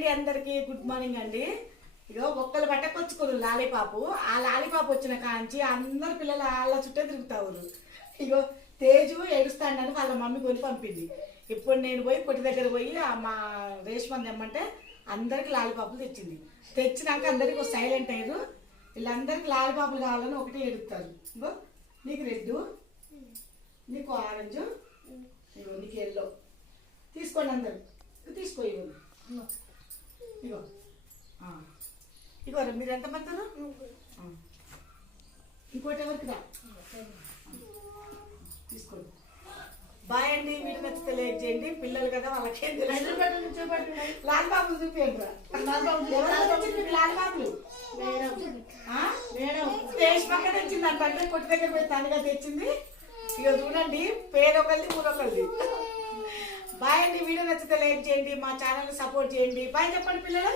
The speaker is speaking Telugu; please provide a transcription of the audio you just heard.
అండి అందరికి గుడ్ మార్నింగ్ అండి. ఇగో ఒక్కరు పట్టకొచ్చుకోరు లాలీపాపు. ఆ లాలీపాపు వచ్చిన కాంచి అందరు పిల్లలు వాళ్ళ చుట్టే తిరుగుతారు. ఇగో తేజు ఏడుస్తాడని వాళ్ళ మమ్మీ కొని పంపింది. ఇప్పుడు నేను పోయి కొట్టి దగ్గర పోయి మా రేష్మని తెమ్మంటే అందరికి లాలీపాపులు తెచ్చింది. తెచ్చినాక అందరికి సైలెంట్ అయ్యారు. వీళ్ళందరికి లాలీపాపులు కావాలని ఒకటే ఎడుగుతారు. ఇగో నీకు రెడ్, నీకు ఆరెంజ్, ఇగో నీకు ఎల్లో. తీసుకోండి అందరు, తీసుకో. ఇగో ఇగో ఇగో మీరు ఎంతమంది? ఇంకోటి ఎవరికి రా తీసుకోండి. బాయ్ అండి. వీడియో నచ్చితే లైక్ చేయండి. పిల్లలు కదా వాళ్ళకేం తెలుసు. లాలిపాపులు చూపించండి రా. లాలిపాపులు స్టేజ్ పక్క తెచ్చింది అంటే కొట్టి దగ్గర పోయి తనగా తెచ్చింది. ఇక చూడండి పేరు ఒకరిది ఊరొకరిది. బాయ్ అండి. వీడియో నచ్చితే లైక్ చేయండి, మా ఛానల్ సపోర్ట్ చేయండి. బాయ్ చెప్పండి పిల్లలు.